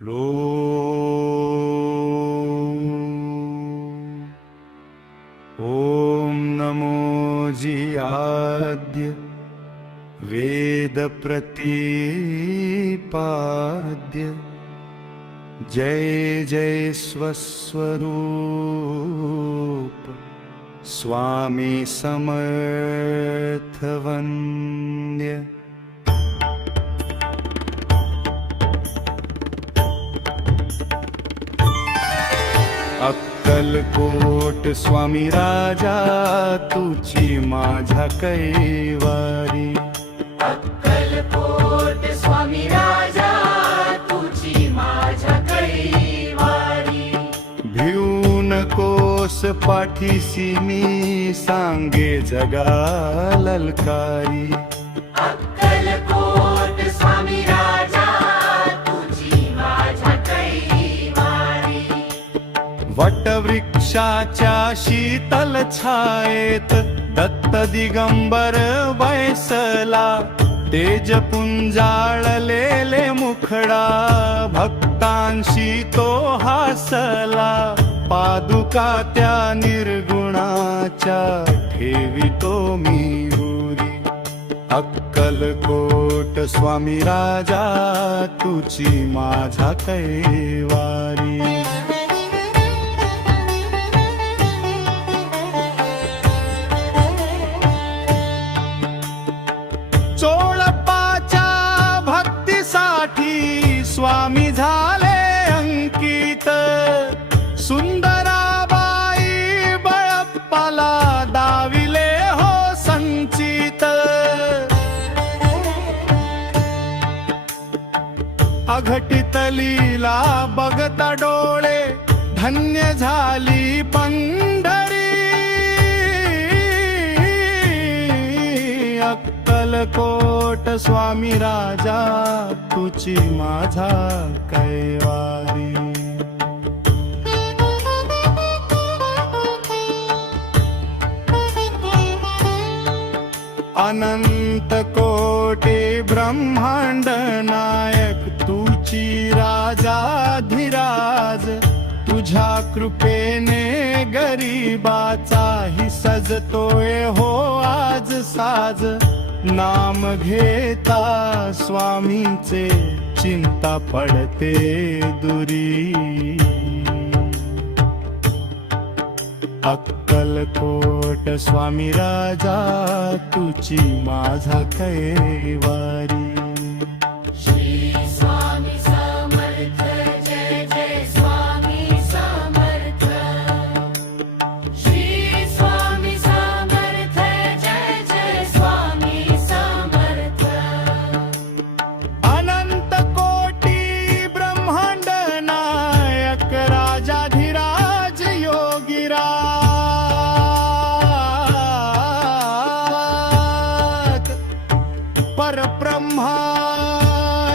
Low ॐ नमो जियाद्य वेदप्रतिपाद्य जय जय स्वस्वरूप। स्वामी समथव अक्कलकोट स्वामी राजा तुझी माझ्या कैवारी. अक्कलकोट स्वामी राजा तुझी माझ्या कैवारी. भिऊ नकोस पाठीसी मी सांगे जगा ललकारी. वटवृक्षाच्या शीतल छायेत दत्त दिगंबर वैसला तेज पुंजाळलेले मुखडा भक्तांशी तो हासला. पादुका त्या निर्गुणाच्या ठेवितो मी उरी अक्कलकोट स्वामी राजा तुझी माझा कैवारी. अघटित लीला बघता डोळे धन्य झाली पंढरी. अक्कलकोट स्वामी राजा तुझी माझा कैवारी. अनंत कोटी ब्रह्मांड नाय तुझ्या कृपेने गरीबाचाही सजतोय हो आज साज. नाम घेता स्वामींचे चिंता पडते दुरी. अक्कलकोट स्वामी राजा तुझी माझा कैवारी.